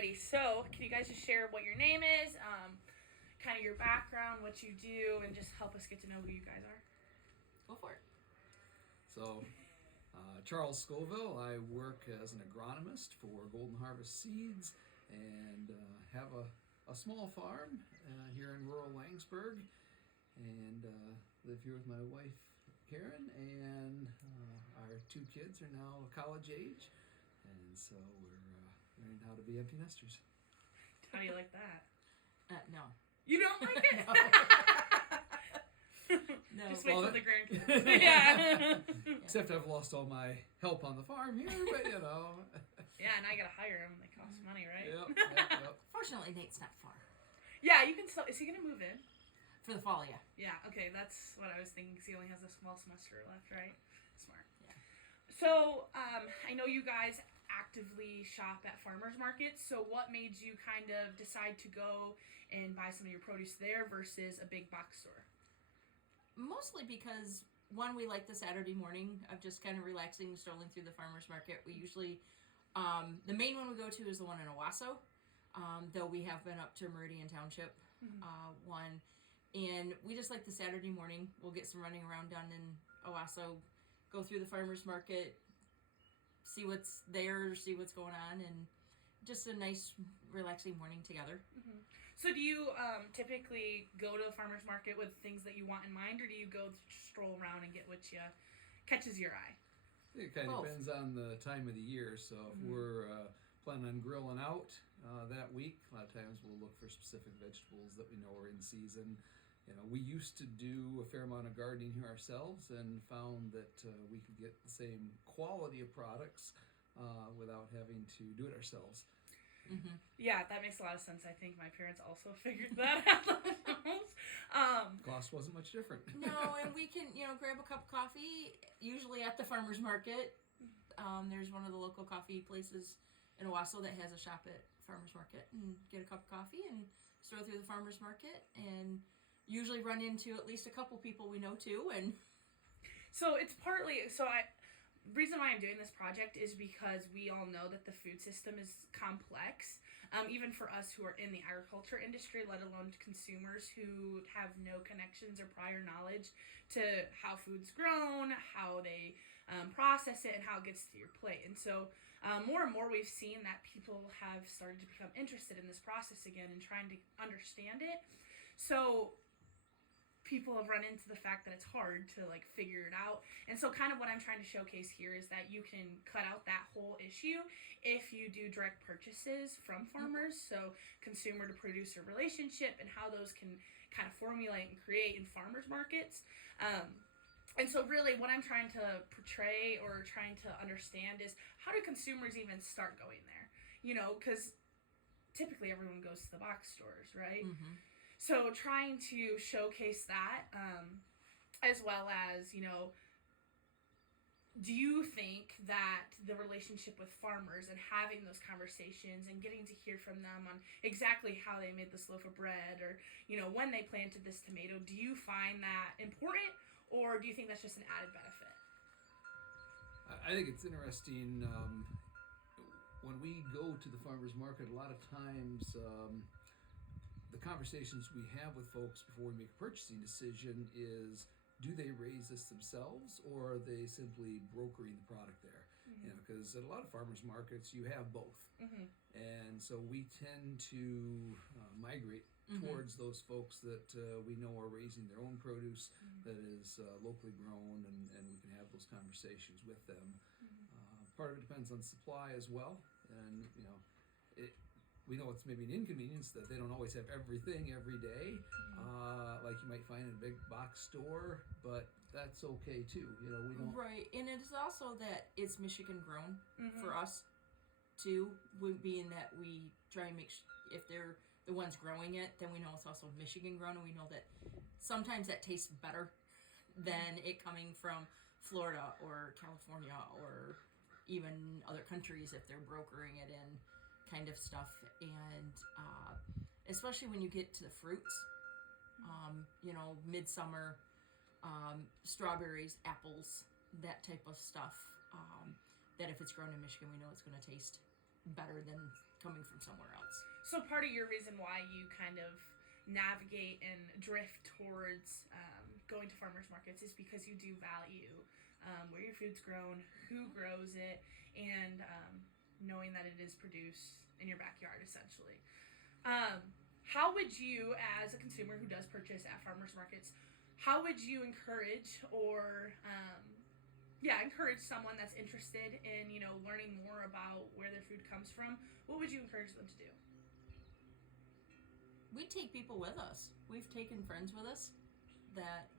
Alrighty, so can you guys just share what your name is, kind of your background, what you do, and just help us get to know who you guys are? Go for it. So, Charles Scovill, I work as an agronomist for Golden Harvest Seeds and have a small farm here in rural Langsburg, and live here with my wife Karen, and our two kids are now college age, and so we're learning how to be empty nesters. How do you like that? No. You don't like it? No. Just wait Well, till the grandkids. Yeah. Except I've lost all my help on the farm here, but you know. Yeah, and I gotta hire them. They cost money, right? Yep. Fortunately, Nate's not far. Yeah, you can still. Is he gonna move in? For the fall, yeah. Yeah. Okay, that's what I was thinking. Because he only has a small semester left, right? Smart. Yeah. So, I know you guys actively shop at farmers markets. So, what made you kind of decide to go and buy some of your produce there versus a big box store? Mostly because, one, we like the Saturday morning of just kind of relaxing, strolling through the farmer's market. We usually, the main one we go to is the one in Owasso, though we have been up to Meridian Township one. And we just like the Saturday morning. We'll get some running around done in Owasso, go through the farmer's market, see what's there, see what's going on, and just a nice, relaxing morning together. Mm-hmm. So do you typically go to the farmer's market with things that you want in mind, or do you go stroll around and get what catches your eye? It kind of depends on the time of the year. So if we're planning on grilling out that week, a lot of times we'll look for specific vegetables that we know are in season. You know, we used to do a fair amount of gardening here ourselves and found that we could get the same quality of products without having to do it ourselves. Mm-hmm. Yeah, that makes a lot of sense. I think my parents also figured that out. Cost wasn't much different. No, and we can, grab a cup of coffee, usually at the farmer's market. There's one of the local coffee places in Owasso that has a shop at farmer's market, and get a cup of coffee and stroll through the farmer's market, and usually run into at least a couple people we know too. And so it's partly reason why I'm doing this project is because we all know that the food system is complex, even for us who are in the agriculture industry, let alone consumers who have no connections or prior knowledge to how food's grown, how they process it, and how it gets to your plate. And so more and more we've seen that people have started to become interested in this process again and trying to understand it. So people have run into the fact that it's hard to figure it out, and so kind of what I'm trying to showcase here is that you can cut out that whole issue if you do direct purchases from farmers. So consumer to producer relationship and how those can kind of formulate and create in farmers markets. And so really what I'm trying to portray or trying to understand is how do consumers even start going there, because typically everyone goes to the box stores, right? So trying to showcase that, as well as, do you think that the relationship with farmers and having those conversations and getting to hear from them on exactly how they made this loaf of bread or, when they planted this tomato, do you find that important, or do you think that's just an added benefit? I think it's interesting. When we go to the farmer's market, a lot of times the conversations we have with folks before we make a purchasing decision is, do they raise this themselves, or are they simply brokering the product there? Because at a lot of farmers markets you have both, and so we tend to migrate towards those folks that we know are raising their own produce that is locally grown, and we can have those conversations with them. Part of it depends on supply as well, and we know it's maybe an inconvenience that they don't always have everything every day, like you might find in a big box store, but that's okay too. We don't. Right, and it's also that it's Michigan grown for us too, being that we try and make if they're the ones growing it, then we know it's also Michigan grown, and we know that sometimes that tastes better than it coming from Florida or California or even other countries if they're brokering it in, kind of stuff. And especially when you get to the fruits, midsummer, strawberries, apples, that type of stuff, that if it's grown in Michigan, we know it's going to taste better than coming from somewhere else. So part of your reason why you kind of navigate and drift towards going to farmers markets is because you do value where your food's grown, who grows it, and knowing that it is produced in your backyard, essentially. How would you, as a consumer who does purchase at farmers markets, how would you encourage or encourage someone that's interested in, learning more about where their food comes from? What would you encourage them to do? We take people with us. We've taken friends with us that,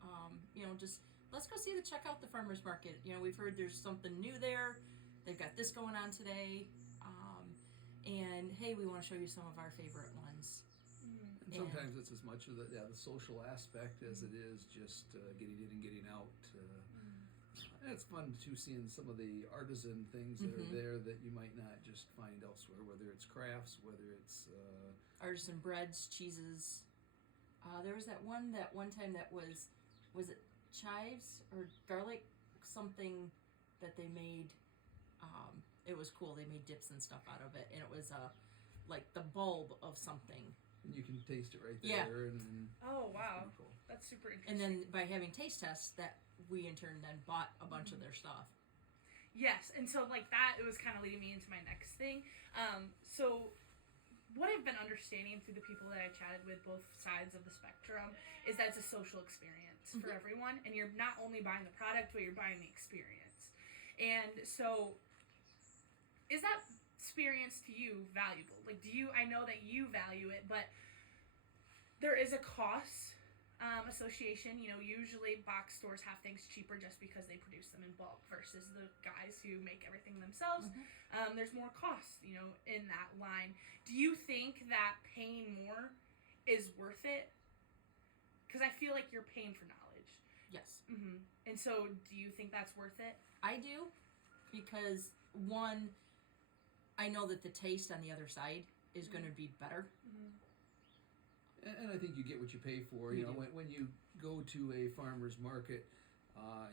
just let's go check out the farmer's market. We've heard there's something new there. They've got this going on today. And hey, we want to show you some of our favorite ones. And sometimes it's as much of the social aspect as it is just getting in and getting out. And it's fun too, seeing some of the artisan things that are there that you might not just find elsewhere, whether it's crafts, whether it's artisan breads, cheeses. There was that one time that was it chives or garlic something that they made. It was cool. They made dips and stuff out of it, and it was like the bulb of something. And you can taste it right Yeah. there. And Oh, wow. that's pretty cool. That's super interesting. And then by having taste tests, that we in turn then bought a bunch of their stuff. Yes, and so like that, it was kind of leading me into my next thing. So what I've been understanding through the people that I chatted with, both sides of the spectrum, is that it's a social experience for everyone, and you're not only buying the product, but you're buying the experience. And so, is that experience to you valuable? Like, I know that you value it, but there is a cost association. Usually box stores have things cheaper just because they produce them in bulk versus the guys who make everything themselves. There's more cost, in that line. Do you think that paying more is worth it? Because I feel like you're paying for knowledge. Yes. And so, do you think that's worth it? I do, because one, I know that the taste on the other side is going to be better. And I think you get what you pay for. When you go to a farmer's market,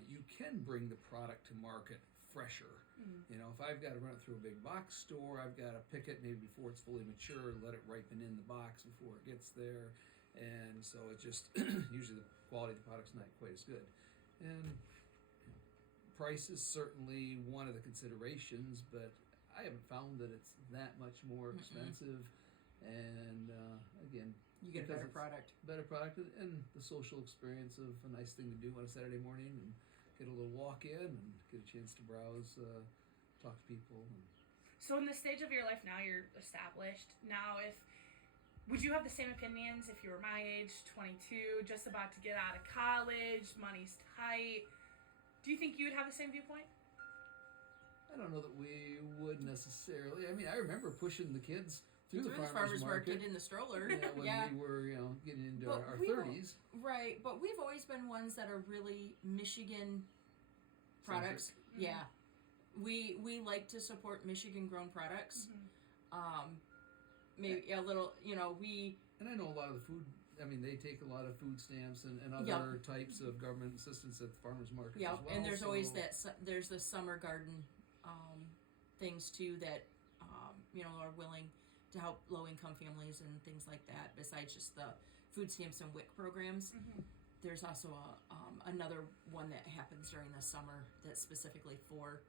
you can bring the product to market fresher. If I've got to run it through a big box store, I've got to pick it maybe before it's fully mature, let it ripen in the box before it gets there. And so it just, usually the quality of the product's not quite as good. And price is certainly one of the considerations, but I haven't found that it's that much more expensive. And again, you get a better product. Better product, and the social experience of a nice thing to do on a Saturday morning, and get a little walk in and get a chance to browse, talk to people. So in the stage of your life now, you're established. Now, would you have the same opinions if you were my age, 22, just about to get out of college, money's tight? Do you think you would have the same viewpoint? I don't know that we would necessarily. I mean, I remember pushing the kids through the farmer's market in the stroller. When we were, getting into our 30s. Right, but we've always been ones that are really Michigan products. Yeah. We like to support Michigan-grown products. Maybe a little, we... And I know a lot of the food, they take a lot of food stamps and other types of government assistance at the farmer's markets as well. And there's always there's the summer garden things too that, are willing to help low-income families and things like that, besides just the food stamps and WIC programs. There's also another one that happens during the summer that's specifically for,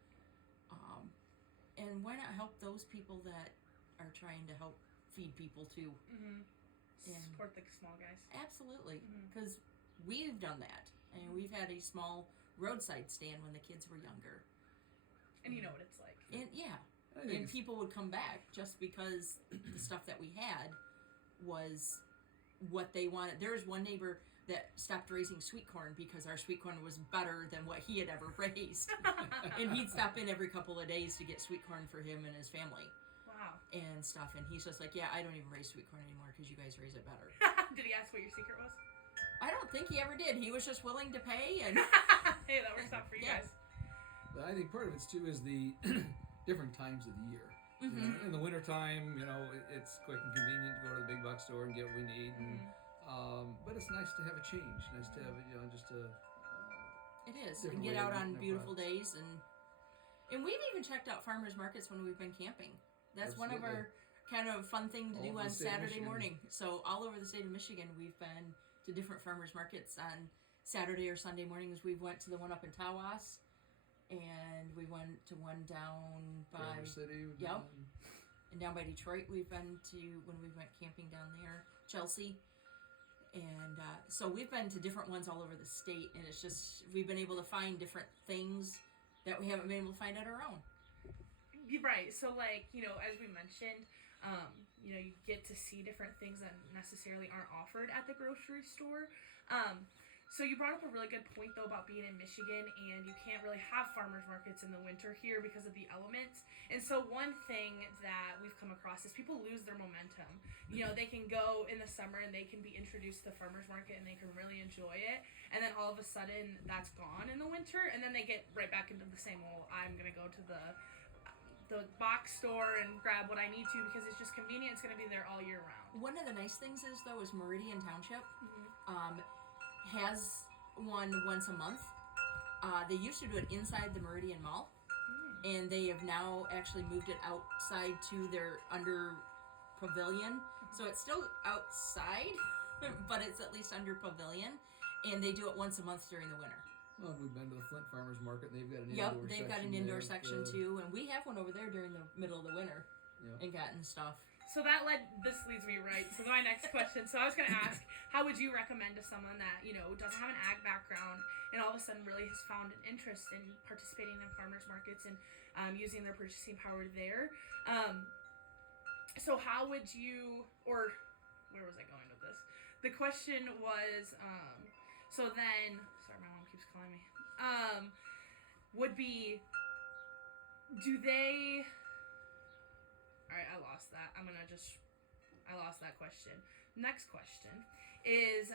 and why not help those people that are trying to help feed people too? Support the small guys. Absolutely, because we've done that, and we've had a small roadside stand when the kids were younger. And you know what it's like. And and people would come back just because the stuff that we had was what they wanted. There was one neighbor that stopped raising sweet corn because our sweet corn was better than what he had ever raised. And he'd stop in every couple of days to get sweet corn for him and his family. Wow. And stuff. And he's just like, yeah, I don't even raise sweet corn anymore because you guys raise it better. Did he ask what your secret was? I don't think he ever did. He was just willing to pay. And hey, that works out for you guys. But I think part of it too is the different times of the year. In the wintertime, it's quick and convenient to go to the big box store and get what we need. And, but it's nice to have a change. Nice to have it, just a. It is. And get out on beautiful days, and we've even checked out farmers markets when we've been camping. That's one of our kind of fun thing to All do over on the state of Saturday Michigan. morning. So all over the state of Michigan, we've been to different farmers markets on Saturday or Sunday mornings. We went to the one up in Tawas, and we went to one down by Traverse City. we've Yep. been- and down by Detroit. We've been to when we went camping down there, Chelsea, and so we've been to different ones all over the state. And it's just we've been able to find different things that we haven't been able to find at our own. You're right. So, like, you know, as we mentioned, you know, you get to see different things that necessarily aren't offered at the grocery store. So you brought up a really good point, though, about being in Michigan, and you can't really have farmers markets in the winter here because of the elements. And so one thing that we've come across is people lose their momentum. You know, they can go in the summer and they can be introduced to the farmers market and they can really enjoy it. And then all of a sudden that's gone in the winter, and then they get right back into the same, well, I'm going to go to the box store and grab what I need to because it's just convenient. It's going to be there all year round. One of the nice things is though is Meridian Township Mm-hmm. has one once a month. They used to do it inside the Meridian Mall, and they have now actually moved it outside to their under pavilion. So it's still outside, but it's at least under pavilion, and they do it once a month during the winter. Well, we've been to the Flint Farmers Market, and they've got an Yep, indoor section. they've got an indoor there, section too, and we have one over there during the middle of the winter Yeah. and gotten stuff. So this leads me right to my next question. So I was going to ask, how would you recommend to someone that, you know, doesn't have an ag background and all of a sudden really has found an interest in participating in farmers markets and using their purchasing power there? So how would you, or where was I going with this? The question was, so then, sorry, my mom keeps calling me, would be, do they... All right, I lost that. I lost that question. Next question is,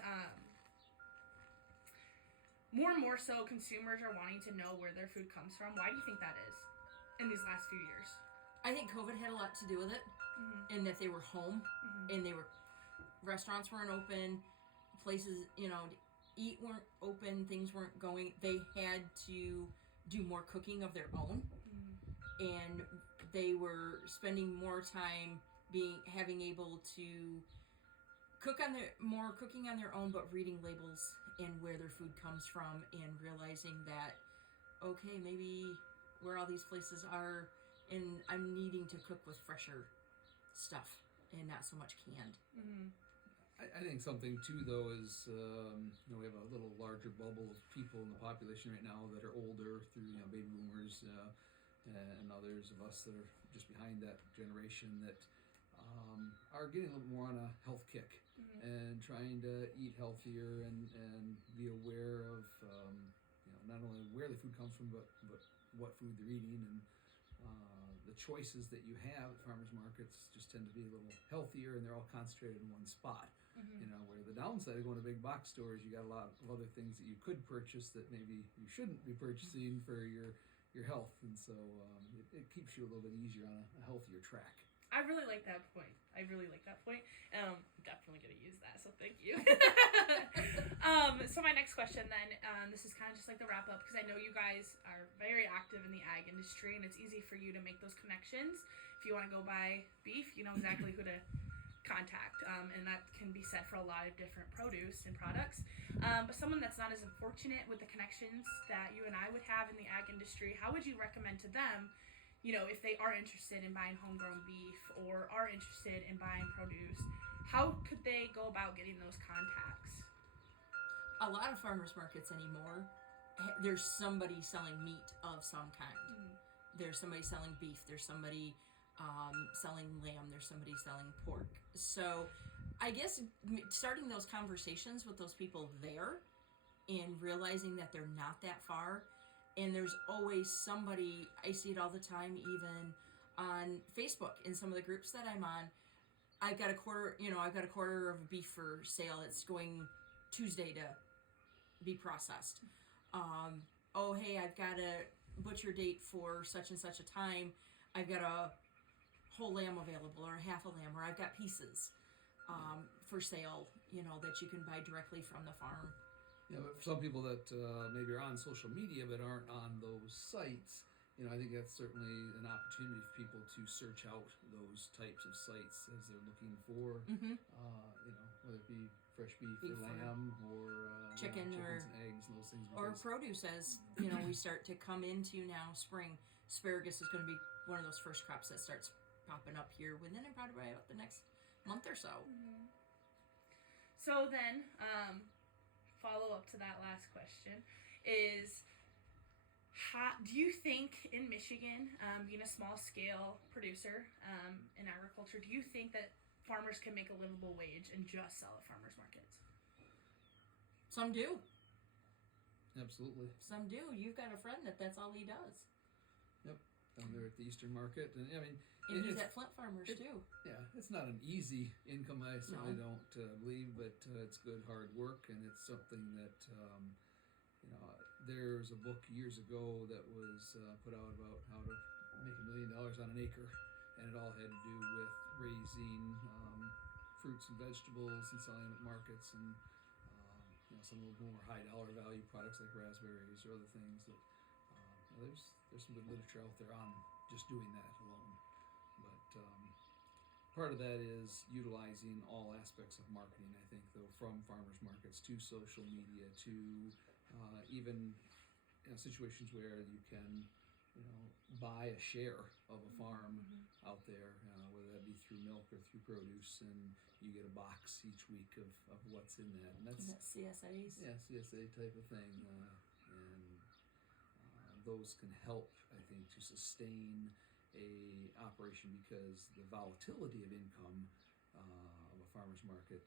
more and more so consumers are wanting to know where their food comes from. Why do you think that is in these last few years? I think COVID had a lot to do with it, Mm-hmm. in that they were home Mm-hmm. and restaurants weren't open, places, you know, to eat weren't open, things weren't going. They had to do more cooking of their own, Mm-hmm. and they were spending more time having able to cooking on their own, but reading labels and where their food comes from, and realizing that, okay, maybe where all these places are, and I'm needing to cook with fresher stuff and not so much canned. Mm-hmm. I think something too, though, is you know, we have a little larger bubble of people in the population right now that are older through, you know, baby boomers and others of us that are just behind that generation that are getting a little more on a health kick Mm-hmm. and trying to eat healthier and be aware of you know, not only where the food comes from, but what food they're eating, and the choices that you have at farmers markets just tend to be a little healthier, and they're all concentrated in one spot. Mm-hmm. You know, where the downside of going to big box stores, you got a lot of other things that you could purchase that maybe you shouldn't be purchasing for your health, and so it keeps you a little bit easier on a healthier track. I really like that point. I'm definitely going to use that, so thank you. So my next question then, this is kind of just like the wrap up, because I know you guys are very active in the ag industry, and it's easy for you to make those connections. If you want to go buy beef, you know exactly who to contact, and that can be said for a lot of different produce and products. But someone that's not as fortunate with the connections that you and I would have in the ag industry, how would you recommend to them, you know, if they are interested in buying homegrown beef or are interested in buying produce, how could they go about getting those contacts? A lot of farmers markets anymore, there's somebody selling meat of some kind. Mm-hmm. There's somebody selling beef. There's somebody selling lamb. There's somebody selling pork. So I guess starting those conversations with those people there and realizing that they're not that far. And there's always somebody, I see it all the time, even on Facebook in some of the groups that I'm on. I've got a quarter of a beef for sale. It's going Tuesday to be processed. Oh, hey, I've got a butcher date for such and such a time. I've got a whole lamb available, or half a lamb, or I've got pieces for sale, you know, that you can buy directly from the farm. You know, some people that maybe are on social media but aren't on those sites, I think that's certainly an opportunity for people to search out those types of sites as they're looking for, Mm-hmm. Whether it be fresh beef Beef or or lamb or chicken chickens or- and eggs and those things. Or Because, produce, as we start to come into now spring. Asparagus is going to be one of those first crops that starts popping up here within probably about the next month or so. Mm-hmm. So then, follow up to that last question is, do you think in Michigan, being a small scale producer in agriculture, do you think that farmers can make a livable wage and just sell at farmers markets? Some do. absolutely. Some do. You've got a friend that's all he does. Down there at the Eastern Market, and And he's at Flint Farmers too. Yeah, it's not an easy income. I certainly don't believe, but it's good hard work, and it's something that there's a book years ago that was put out about how to make $1 million on an acre, and it all had to do with raising fruits and vegetables and selling them at markets, and some of the more high dollar value products like raspberries or other things that there's some good literature out there on just doing that alone. But part of that is utilizing all aspects of marketing, I think, though, from farmers markets to social media to even situations where you can buy a share of a farm out there, whether that be through milk or through produce, and you get a box each week of what's in that. And that's CSAs. Yeah, CSA type of thing, and those can help, I think, to sustain a operation, because the volatility of income of a farmer's market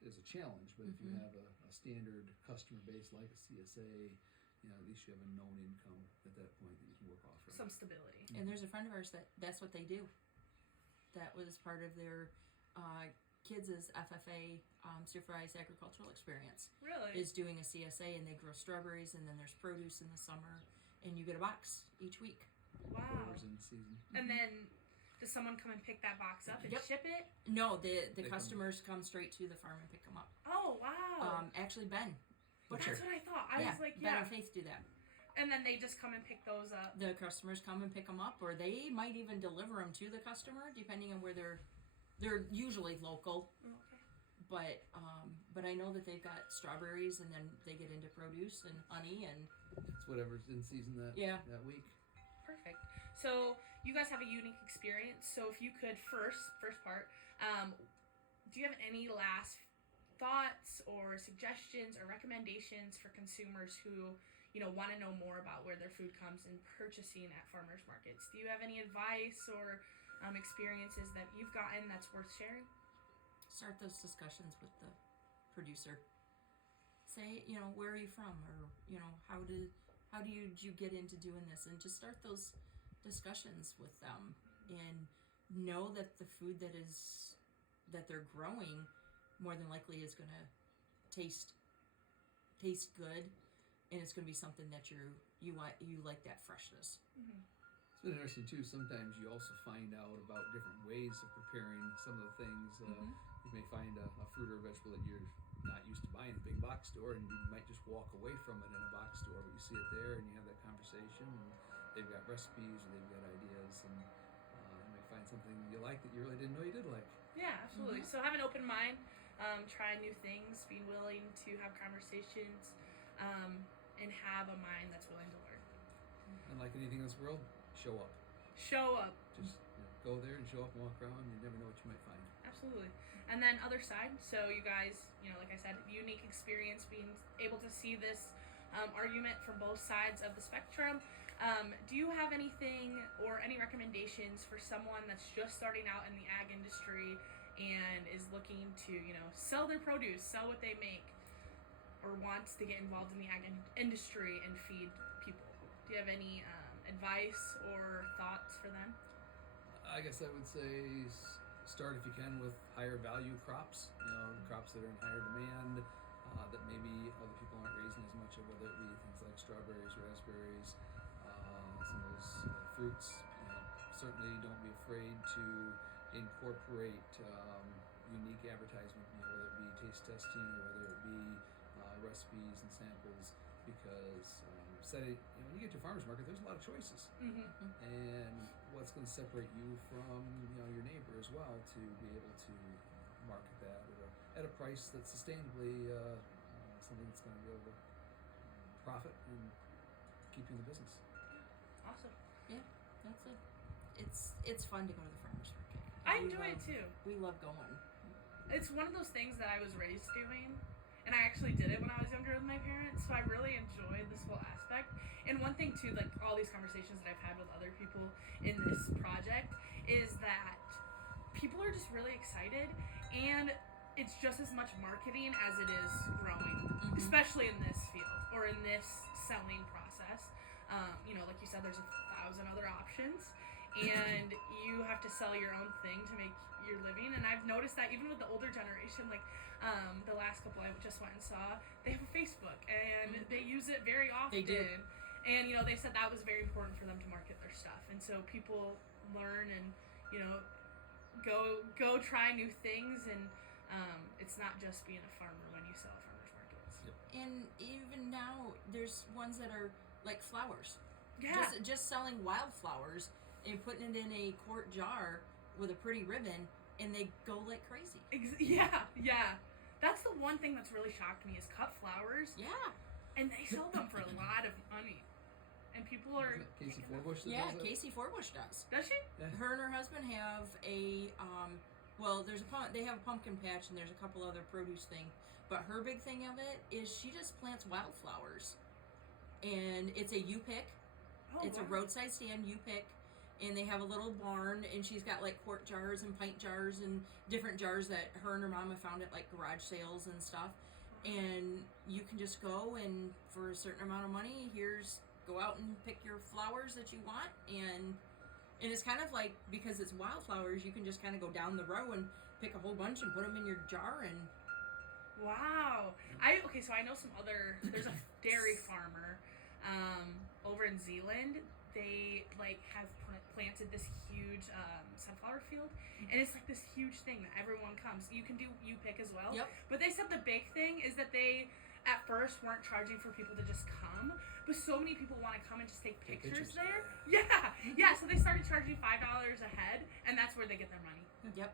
is a challenge. But if you have a standard customer base like a CSA, at least you have a known income at that point that you can work off from. Some stability. And there's a friend of ours that's what they do. That was part of their kids' FFA supervised agricultural experience. Really? Is doing a CSA, and they grow strawberries, and then there's produce in the summer, and you get a box each week. Wow. Whatever's in season. And then does someone come and pick that box up and ship it? No, the customers come straight to the farm and pick them up. Oh, wow. Actually, Ben. That's what I thought. I was like, Ben and Faith do that. And then they just come and pick those up. The customers come and pick them up, or they might even deliver them to the customer, depending on where they're usually local. Okay. But I know that they've got strawberries, and then they get into produce and honey, and It's whatever's in season that week. Perfect. So you guys have a unique experience. So if you could first part, do you have any last thoughts or suggestions or recommendations for consumers who want to know more about where their food comes and purchasing at farmers markets? Do you have any advice or experiences that you've gotten that's worth sharing? start those discussions with the producer. Say, where are you from, or how did you get into doing this, and just start those discussions with them, and know that the food that they're growing more than likely is going to taste good, and it's going to be something that you like that freshness. Mm-hmm. It's been interesting too. Sometimes you also find out about different ways of preparing some of the things. You may find a fruit or a vegetable that you're not used to buying in a big box store, and you might just walk away from it in a box store, but you see it there and you have that conversation, and they've got recipes or they've got ideas, and you may find something you like that you really didn't know you did like. Yeah, absolutely. So have an open mind, try new things, be willing to have conversations, and have a mind that's willing to learn. And like anything in this world, show up. Show up. Just go there and show up and walk around. You never know what you might find. Absolutely. And then other side, so you guys, like I said, unique experience being able to see this argument from both sides of the spectrum. Do you have anything or any recommendations for someone that's just starting out in the ag industry and is looking to, sell their produce, sell what they make, or wants to get involved in the ag industry and feed people? Do you have any advice or thoughts for them? I guess I would say start, if you can, with higher value crops. Crops that are in higher demand, that maybe other people aren't raising as much of, whether it be things like strawberries, raspberries, some of those fruits. Certainly don't be afraid to incorporate unique advertisement, whether it be taste testing or whether it be recipes and samples. because setting, when you get to a farmer's market, there's a lot of choices, Mm-hmm. and what's going to separate you from your neighbor as well to be able to market that at a price that's sustainably something that's going to be able to profit and keep you in the business. Awesome. That's it. It's fun to go to the farmers market. I enjoy it too. We love going. It's one of those things that I was raised doing, and I actually did it when I was younger with my parents, so I really enjoyed this whole aspect. And one thing too, like all these conversations that I've had with other people in this project, is that people are just really excited, and it's just as much marketing as it is growing, especially in this field or in this selling process. Like you said, there's 1,000 other options, and you have to sell your own thing to make your living. And I've noticed that even with the older generation, like the last couple I just went and saw, they have a Facebook, and they use it very often. They do. And they said that was very important for them to market their stuff, and so people learn and go try new things, and it's not just being a farmer when you sell at farmers markets. Yep. And even now, there's ones that are like flowers. Yeah. Just selling wildflowers and putting it in a quart jar with a pretty ribbon, and they go like crazy. Yeah. That's the one thing that's really shocked me is cut flowers, Yeah. and they sell them for a lot of money. And people are Isn't that Casey taking them. Forbush that Yeah, does that? Casey Forbush does. Does she? Her and her husband have they have a pumpkin patch, and there's a couple other produce thing, but her big thing of it is she just plants wildflowers, and it's a U-pick. Oh, It's a wow. roadside stand U-pick, and they have a little barn, and she's got like quart jars and pint jars and different jars that her and her mama found at like garage sales and stuff. And you can just go, and for a certain amount of money, go out and pick your flowers that you want, and it's kind of like, because it's wildflowers, you can just kind of go down the row and pick a whole bunch and put them in your jar. And Wow. So I know there's a dairy farmer over in Zealand. They have planted this huge sunflower field, and it's like this huge thing that everyone comes. You can do pick as well. Yep. But they said the big thing is that they at first weren't charging for people to just come, but so many people want to come and just take pictures there. Yeah. So they started charging $5 a head, and that's where they get their money. Yep.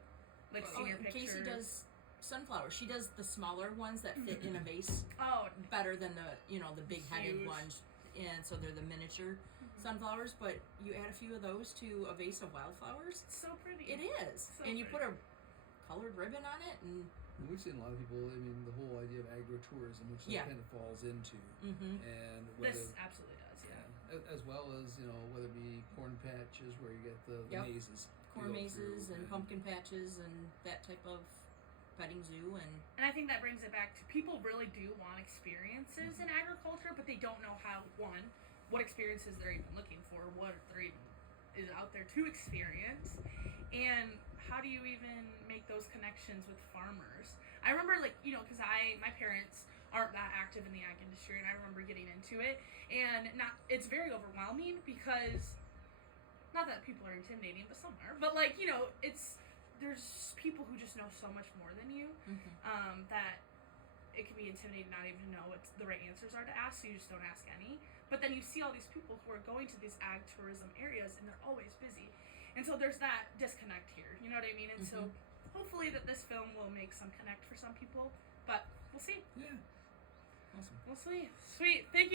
Like Oh, senior and pictures. Casey does sunflowers. She does the smaller ones that fit in a vase Oh, better than the big headed Huge. ones, and so they're the miniature sunflowers. But you add a few of those to a vase of wildflowers. it's so pretty. It is, So and you put pretty. a colored ribbon on it, and We've seen a lot of people. I mean, the whole idea of agritourism, which Yeah. that kind of falls into, mm-hmm. and whether This absolutely does. Yeah. as well as whether it be corn patches where you get the Yep. mazes, corn you go mazes through, and pumpkin patches and that type of petting zoo. And And I think that brings it back to people really do want experiences in agriculture, but they don't know what experiences they're even looking for, what there even is out there to experience, and how do you even make those connections with farmers? I remember, because my parents aren't that active in the ag industry, and I remember getting into it, and it's very overwhelming because, not that people are intimidating, but some are, but there's people who just know so much more than you, that it can be intimidating not even to know what the right answers are to ask, so you just don't ask any. But then you see all these people who are going to these ag tourism areas, and they're always busy. And so there's that disconnect here, you know what I mean? And so hopefully that this film will make some connect for some people, but we'll see. Yeah. Awesome. We'll see. Sweet. Thank you.